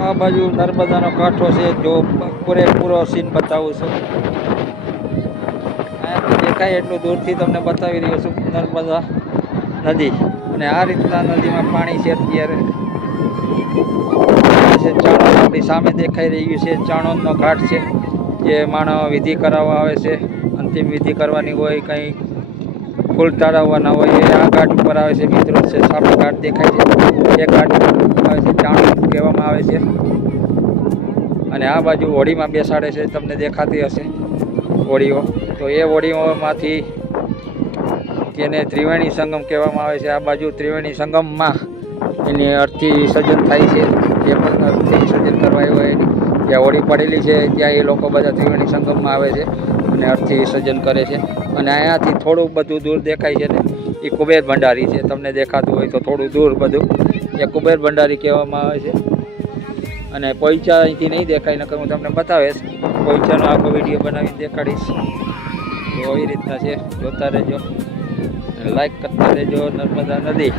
આ બાજુ નર્મદાનો કાંઠો છે, જો પૂરેપૂરો સીન બતાવું છું. અહીંયાથી દેખાય એટલું દૂરથી તમને બતાવી રહ્યો છું નર્મદા નદી. અને આ રીતના નદીમાં પાણી છે અત્યારે. ચાણોદ આપણી સામે દેખાઈ રહ્યું છે, ચાણોદનો ઘાટ છે, જે માણસ વિધિ કરાવવા આવે છે. અંતિમ વિધિ કરવાની હોય, કંઈ ફૂલ ચડાવવાના હોય એ આ ઘાટ ઉપર આવે છે. મિત્રો છે સામે ઘાટ દેખાય છે, એ ઘાટ આવે છે ચાણોદ કહેવામાં આવે છે. અને આ બાજુ હોડીમાં બેસાડે છે, તમને દેખાતી હશે હોડીઓ. તો એ હોડીઓમાંથી તેને ત્રિવેણી સંગમ કહેવામાં આવે છે. આ બાજુ ત્રિવેણી સંગમમાં એની અર્થી વિસર્જન થાય છે. જે પણ અર્થી વિસર્જન કરવા હોય એની જ્યાં હોડી પડેલી છે ત્યાં એ લોકો બધા ત્રિવેણી સંગમમાં આવે છે અને અર્થી વિસર્જન કરે છે. અને અહીંયાથી થોડું બધું દૂર દેખાય છે ને એ કુબેર ભંડારી છે. તમને દેખાતું હોય તો થોડું દૂર બધું એ કુબેર ભંડારી કહેવામાં આવે છે. અને પોઈચા અહીંથી નહીં દેખાય, નકર હું તમને બતાવીશ. પોઈચાનો આખો વિડીયો બનાવીને દેખાડીશ. તો આવી રીતના છે, જોતા રહેજો, લાઈક કરતા રહેજો. નર્મદા નદી